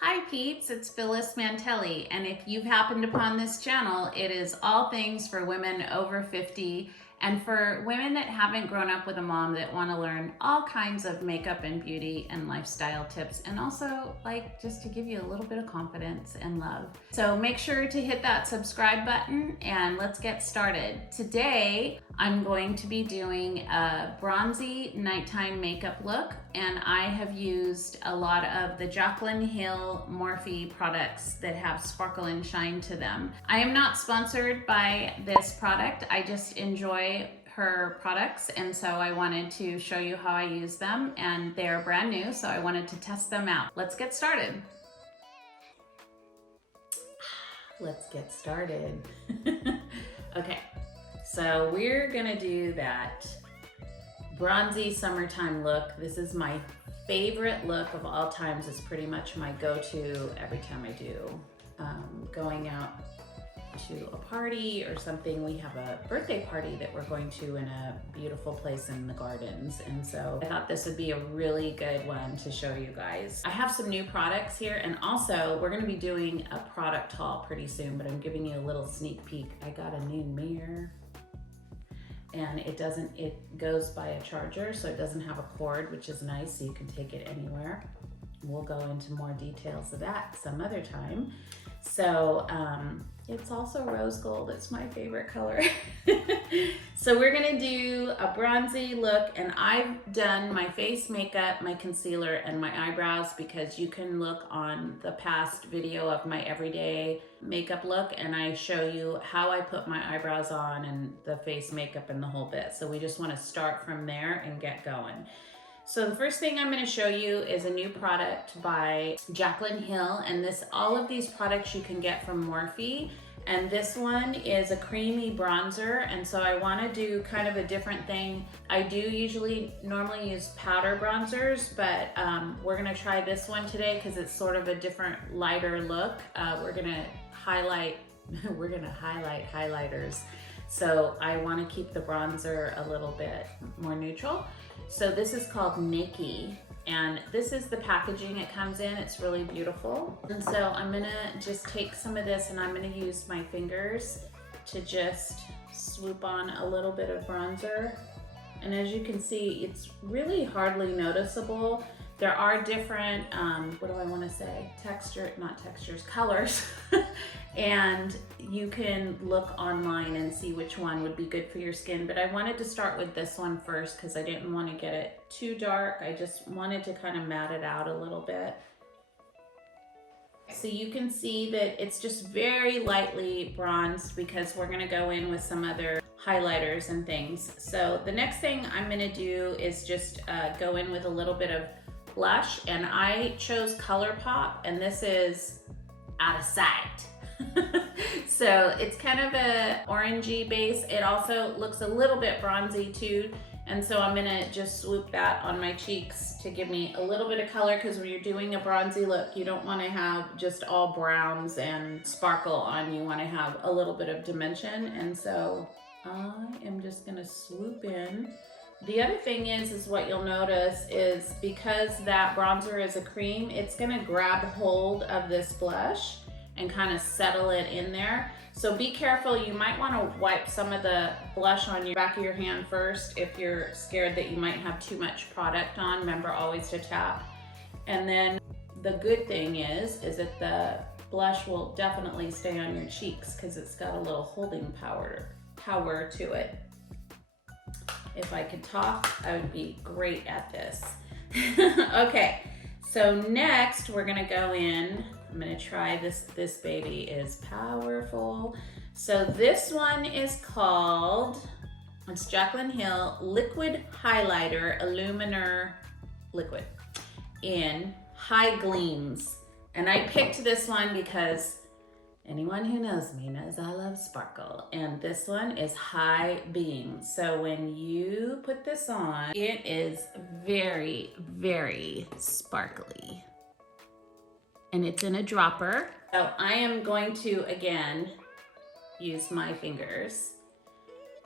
Hi peeps, it's Phylis Mantelli, and if you've happened upon this channel, it is all things for women over 50 and for women that haven't grown up with a mom that want to learn all kinds of makeup and beauty and lifestyle tips, and also like just to give you a little bit of confidence and love. So make sure to hit that subscribe button and let's get started. Today, I'm going to be doing a bronzy nighttime makeup look, and I have used a lot of the Jaclyn Hill Morphe products that have sparkle and shine to them. I am not sponsored by this product. I just enjoy her products, and so I wanted to show you how I use them, and they're brand new, so I wanted to test them out. Let's get started. Let's get started. Okay. So we're gonna do that bronzy summertime look. This is my favorite look of all times. It's pretty much my go-to every time I do going out to a party or something. We have a birthday party that we're going to in a beautiful place in the gardens, and so I thought this would be a really good one to show you guys. I have some new products here, and also we're going to be doing a product haul pretty soon, but I'm giving you a little sneak peek. I got a new mirror, and it goes by a charger, so it doesn't have a cord, which is nice, so you can take it anywhere. We'll go into more details of that some other time. So it's also rose gold. It's my favorite color. So we're gonna do a bronzy look, and I've done my face makeup, my concealer, and my eyebrows, because you can look on the past video of my everyday makeup look, and I show you how I put my eyebrows on and the face makeup and the whole bit. So we just wanna start from there and get going. So the first thing I'm going to show you is a new product by Jaclyn Hill, and all of these products you can get from Morphe, and this one is a creamy bronzer, and so I want to do kind of a different thing. I do normally use powder bronzers, but we're going to try this one today because it's sort of a different lighter look. We're going to highlight highlighters. So I want to keep the bronzer a little bit more neutral. So this is called Naked, and this is the packaging it comes in. It's really beautiful. And so I'm gonna just take some of this, and I'm gonna use my fingers to just swoop on a little bit of bronzer. And as you can see, it's really hardly noticeable. There are different, what do I want to say? Colors. And you can look online and see which one would be good for your skin. But I wanted to start with this one first because I didn't want to get it too dark. I just wanted to kind of matte it out a little bit. So you can see that it's just very lightly bronzed because we're going to go in with some other highlighters and things. So the next thing I'm going to do is just go in with a little bit of blush, and I chose ColourPop, and this is Out of Sight. So it's kind of a orangey base. It also looks a little bit bronzy too, and so I'm gonna just swoop that on my cheeks to give me a little bit of color, because when you're doing a bronzy look, you don't want to have just all browns and sparkle on. You want to have a little bit of dimension, and so I am just gonna swoop in. The other thing is what you'll notice is because that bronzer is a cream, it's gonna grab hold of this blush and kind of settle it in there. So be careful. You might want to wipe some of the blush on your back of your hand first if you're scared that you might have too much product on. Remember always to tap. And then the good thing is that the blush will definitely stay on your cheeks because it's got a little holding power to it. If I could talk, I would be great at this. Okay, so next we're gonna go in. I'm gonna try this. This baby is powerful. So this one is called, it's Jaclyn Hill Liquid Highlighter Illuminer Liquid in High Gleams. And I picked this one because anyone who knows me knows I love sparkle, and this one is High Beam. So when you put this on, it is very, very sparkly. And it's in a dropper. So I am going to, again, use my fingers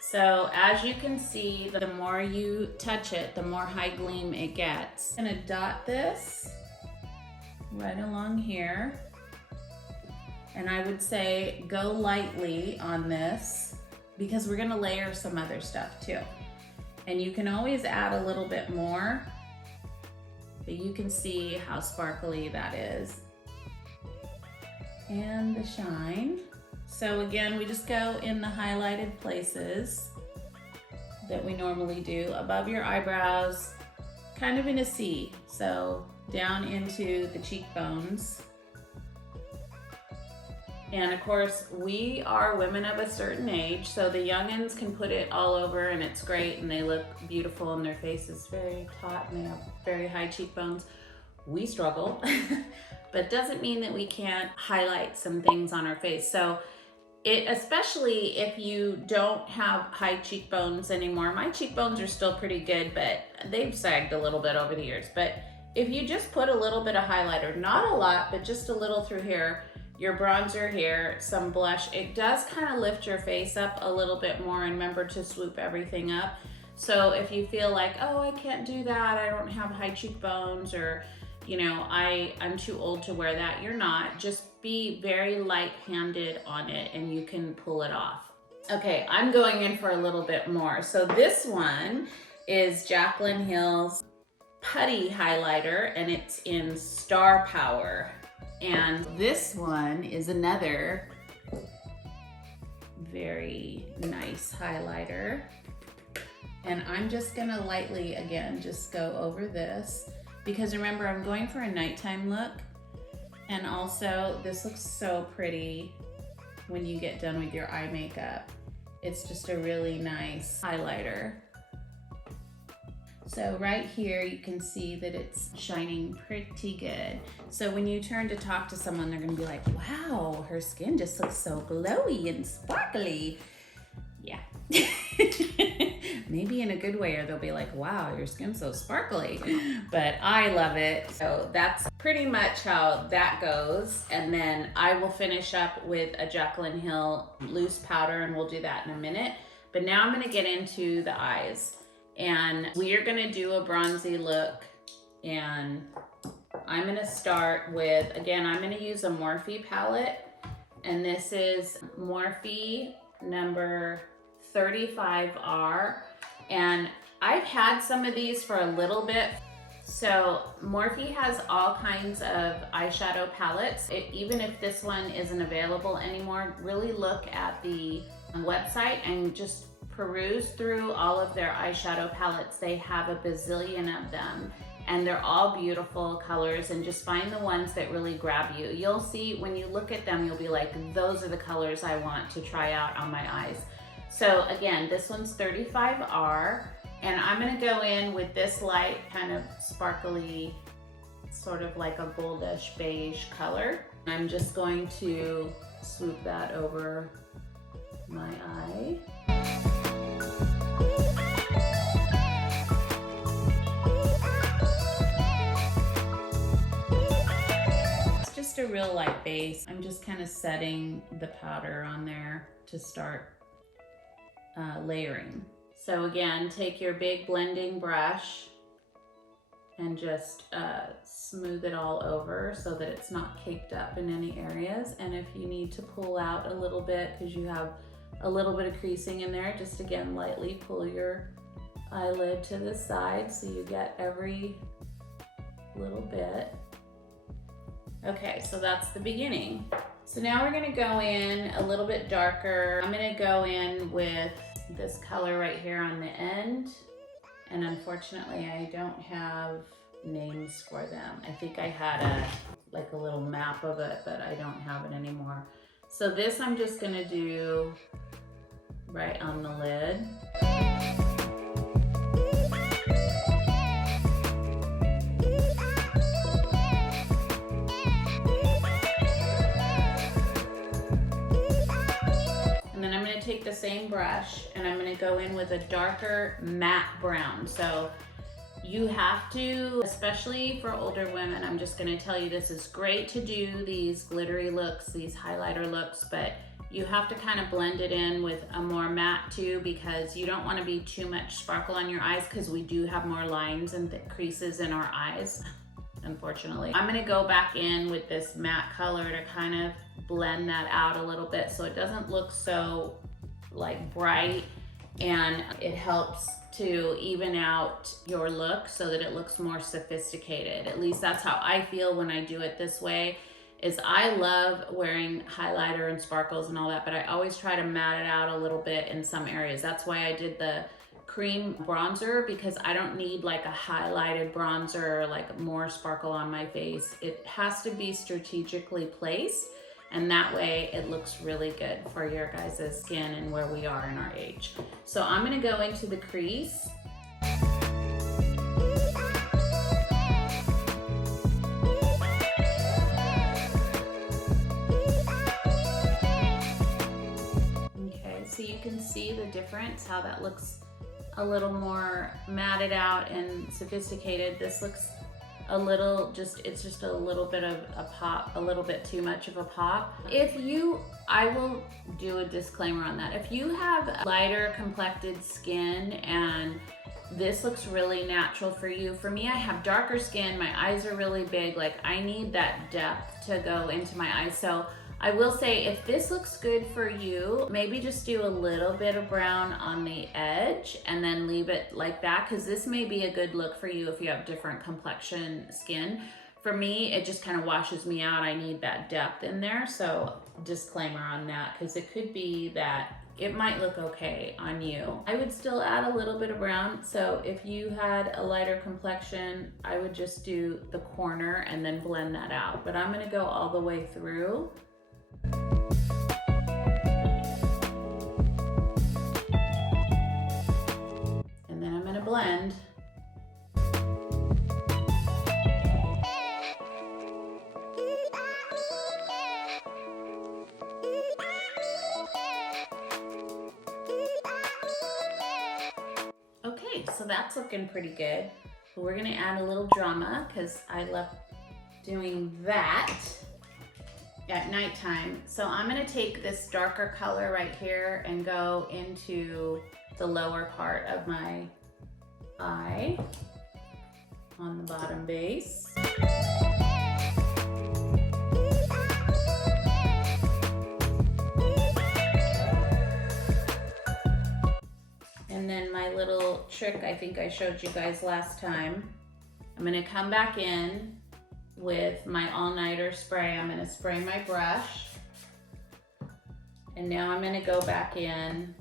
So as you can see, the more you touch it, the more high gleam it gets. I'm gonna dot this right along here. And I would say go lightly on this because we're gonna layer some other stuff too. And you can always add a little bit more, but you can see how sparkly that is. And the shine. So again, we just go in the highlighted places that we normally do, above your eyebrows, kind of in a C. So down into the cheekbones. And of course, we are women of a certain age, so the youngins can put it all over and it's great and they look beautiful and their face is very taut and they have very high cheekbones. We struggle, but doesn't mean that we can't highlight some things on our face. So especially if you don't have high cheekbones anymore. My cheekbones are still pretty good, but they've sagged a little bit over the years. But if you just put a little bit of highlighter, not a lot, but just a little through here, your bronzer here, some blush, it does kind of lift your face up a little bit more, and remember to swoop everything up. So if you feel like, oh, I can't do that, I don't have high cheekbones, or you know, I'm too old to wear that, you're not. Just be very light-handed on it and you can pull it off. Okay, I'm going in for a little bit more. So this one is Jaclyn Hill's Putty Highlighter and it's in Star Power. And this one is another very nice highlighter. And I'm just gonna lightly, again, just go over this because remember, I'm going for a nighttime look. And also, this looks so pretty when you get done with your eye makeup. It's just a really nice highlighter. So right here, you can see that it's shining pretty good. So when you turn to talk to someone, they're gonna be like, wow, her skin just looks so glowy and sparkly. Yeah. Maybe in a good way, or they'll be like, wow, your skin's so sparkly. But I love it. So that's pretty much how that goes. And then I will finish up with a Jaclyn Hill loose powder, and we'll do that in a minute. But now I'm gonna get into the eyes. And we are gonna do a bronzy look. And I'm gonna start with, again, I'm gonna use a Morphe palette. And this is Morphe number 35R. And I've had some of these for a little bit. So Morphe has all kinds of eyeshadow palettes. Even if this one isn't available anymore, really look at the website and just peruse through all of their eyeshadow palettes. They have a bazillion of them and they're all beautiful colors, and just find the ones that really grab you. You'll see when you look at them, you'll be like, those are the colors I want to try out on my eyes. So again, this one's 35R, and I'm gonna go in with this light, kind of sparkly, sort of like a goldish beige color. I'm just going to swoop that over my eye. It's just a real light base. I'm just kind of setting the powder on there to start layering. So again, take your big blending brush and just smooth it all over so that it's not caked up in any areas. And if you need to pull out a little bit because you have a little bit of creasing in there, just again lightly pull your eyelid to the side so you get every little bit. Okay, so that's the beginning. So now we're gonna go in a little bit darker. I'm gonna go in with this color right here on the end. And unfortunately, I don't have names for them. I think I had like a little map of it, but I don't have it anymore. So this I'm just gonna do right on the lid. Take the same brush and I'm going to go in with a darker matte brown. So You have to, especially for older women, I'm just gonna tell you, this is great to do these glittery looks, these highlighter looks, but you have to kind of blend it in with a more matte too, because you don't want to be too much sparkle on your eyes, because we do have more lines and creases in our eyes, unfortunately. I'm gonna go back in with this matte color to kind of blend that out a little bit so it doesn't look so like bright, and it helps to even out your look so that it looks more sophisticated. At least that's how I feel when I do it this way. Is I love wearing highlighter and sparkles and all that, but I always try to matte it out a little bit in some areas. That's why I did the cream bronzer, because I don't need like a highlighted bronzer, like more sparkle on my face. It has to be strategically placed, and that way it looks really good for your guys' skin and where we are in our age. So I'm gonna go into the crease. So you can see the difference, how that looks a little more matted out and sophisticated. This looks a little, it's just a little bit of a pop, a little bit too much of a pop. I will do a disclaimer on that. If you have lighter complected skin and this looks really natural for you. For me, I have darker skin, my eyes are really big, like I need that depth to go into my eyes. So I will say, if this looks good for you, maybe just do a little bit of brown on the edge and then leave it like that, because this may be a good look for you if you have different complexion skin. For me, it just kind of washes me out. I need that depth in there. So disclaimer on that, because it could be that it might look okay on you. I would still add a little bit of brown. So if you had a lighter complexion, I would just do the corner and then blend that out. But I'm gonna go all the way through. And then I'm gonna blend. Okay, so that's looking pretty good. But we're gonna add a little drama, because I love doing that at nighttime. So I'm gonna take this darker color right here and go into the lower part of my eye on the bottom base. And then my little trick I think I showed you guys last time, I'm gonna come back in with my all-nighter spray. I'm gonna spray my brush. And now I'm gonna go back in.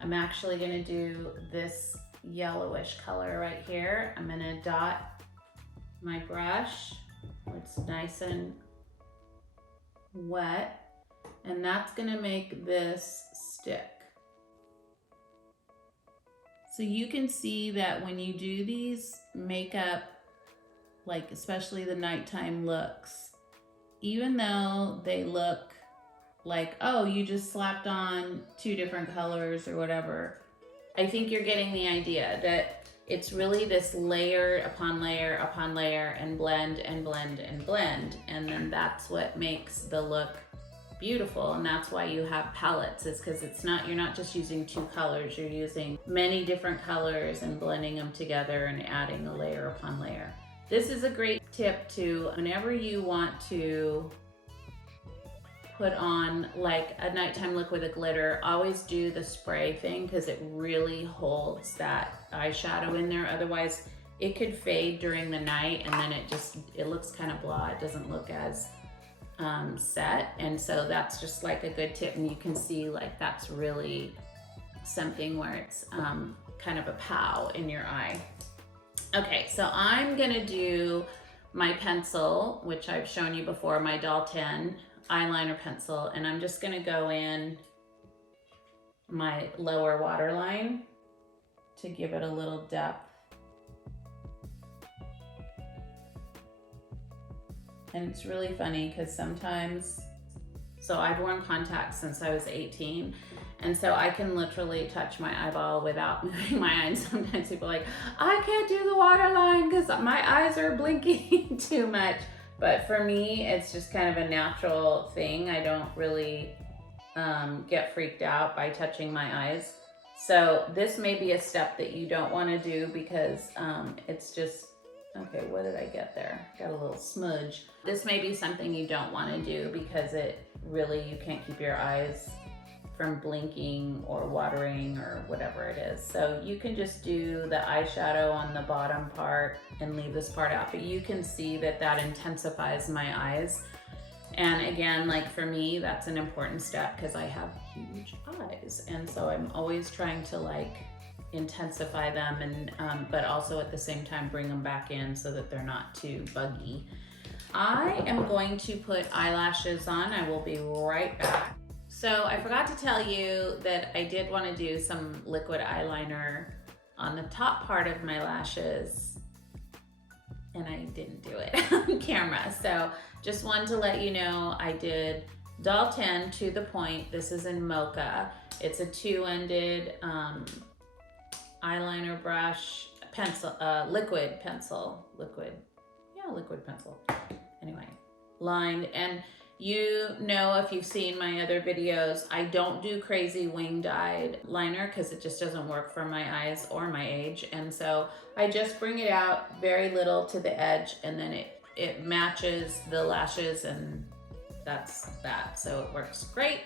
I'm actually gonna do this yellowish color right here. I'm gonna dot my brush. It's nice and wet. And that's gonna make this stick. So you can see that when you do these makeup, like especially the nighttime looks, even though they look like, oh, you just slapped on 2 different colors or whatever, I think you're getting the idea that it's really this layer upon layer upon layer, and blend and blend and blend. And then that's what makes the look beautiful. And that's why you have palettes, is because you're not just using 2 colors, you're using many different colors and blending them together and adding a layer upon layer. This is a great tip to, whenever you want to put on like a nighttime look with a glitter, always do the spray thing, because it really holds that eyeshadow in there. Otherwise it could fade during the night and then it looks kind of blah. It doesn't look as set. And so that's just like a good tip. And you can see like that's really something where it's kind of a pow in your eye. Okay, so I'm gonna do my pencil, which I've shown you before, my Doll 10 eyeliner pencil, and I'm just gonna go in my lower waterline to give it a little depth. And it's really funny because sometimes, so I've worn contacts since I was 18, And so I can literally touch my eyeball without moving my eyes. Sometimes people are like, I can't do the waterline because my eyes are blinking too much. But for me, it's just kind of a natural thing. I don't really get freaked out by touching my eyes. So this may be a step that you don't want to do because it's just, okay, what did I get there? Got a little smudge. This may be something you don't want to do because it really, you can't keep your eyes from blinking or watering or whatever it is. So you can just do the eyeshadow on the bottom part and leave this part out, but you can see that that intensifies my eyes. And again, like for me, that's an important step because I have huge eyes. And so I'm always trying to like intensify them and but also at the same time bring them back in so that they're not too buggy. I am going to put eyelashes on. I will be right back. So I forgot to tell you that I did want to do some liquid eyeliner on the top part of my lashes, and I didn't do it on camera. So just wanted to let you know I did Doll 10 to the point. This is in Mocha. It's a two-ended eyeliner brush, pencil, liquid pencil. Anyway, lined. And you know, if you've seen my other videos, I don't do crazy wing dyed liner because it just doesn't work for my eyes or my age. And so I just bring it out very little to the edge, and then it matches the lashes, and that's that. So it works great.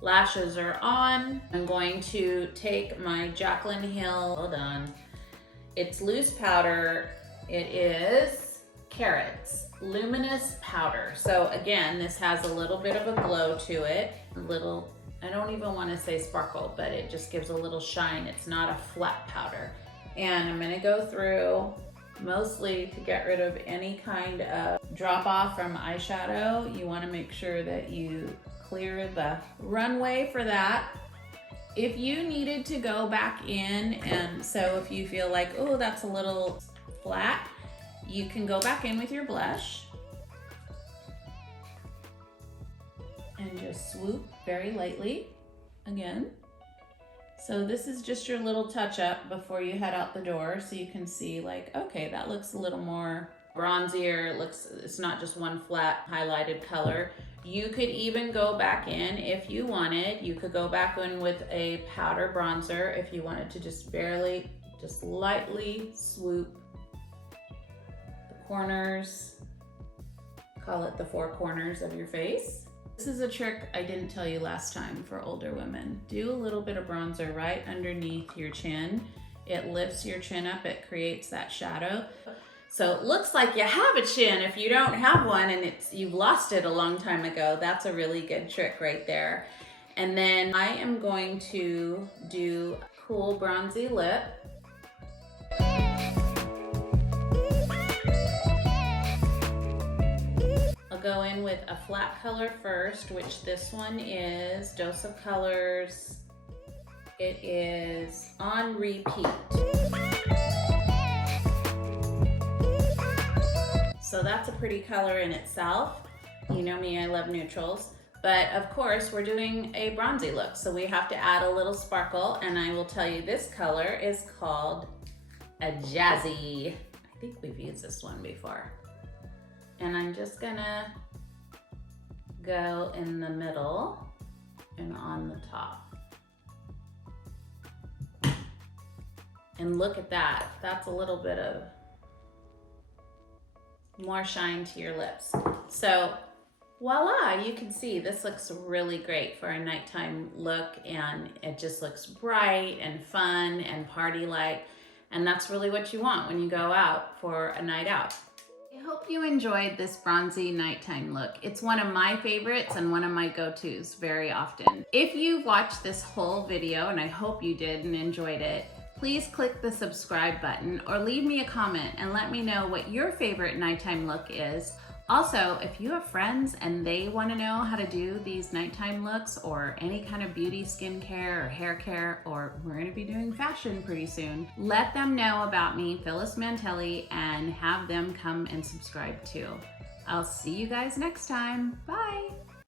Lashes are on. I'm going to take my Jaclyn Hill, hold on. It's loose powder. It is Carrots Luminous Powder. So again, this has a little bit of a glow to it. A little, I don't even want to say sparkle, but it just gives a little shine. It's not a flat powder. And I'm gonna go through mostly to get rid of any kind of drop off from eyeshadow. You wanna make sure that you clear the runway for that. If you needed to go back in, and so if you feel like, oh, that's a little flat, you can go back in with your blush and just swoop very lightly again. So this is just your little touch up before you head out the door, so you can see like, okay, that looks a little more bronzier. It looks, it's not just one flat highlighted color. You could even go back in if you wanted. You could go back in with a powder bronzer if you wanted to just barely, just lightly swoop corners, call it the four corners of your face. This is a trick I didn't tell you last time for older women. Do a little bit of bronzer right underneath your chin. It lifts your chin up, it creates that shadow. So it looks like you have a chin if you don't have one and you've lost it a long time ago. That's a really good trick right there. And then I am going to do cool bronzy lip. Go in with a flat color first, which this one is Dose of Colors. It is On Repeat. So that's a pretty color in itself. You know me, I love neutrals. But of course, we're doing a bronzy look, so we have to add a little sparkle, and I will tell you this color is called a Jazzy. I think we've used this one before. And I'm just gonna go in the middle and on the top. And look at that. That's a little bit of more shine to your lips. So voila, you can see this looks really great for a nighttime look, and it just looks bright and fun and party-like. And that's really what you want when you go out for a night out. I hope you enjoyed this bronzy nighttime look. It's one of my favorites and one of my go-tos very often. If you've watched this whole video, and I hope you did and enjoyed it, please click the subscribe button or leave me a comment and let me know what your favorite nighttime look is. Also, if you have friends and they want to know how to do these nighttime looks or any kind of beauty, skincare, or hair care, or we're going to be doing fashion pretty soon, let them know about me, Phylis Mantelli, and have them come and subscribe too. I'll see you guys next time. Bye!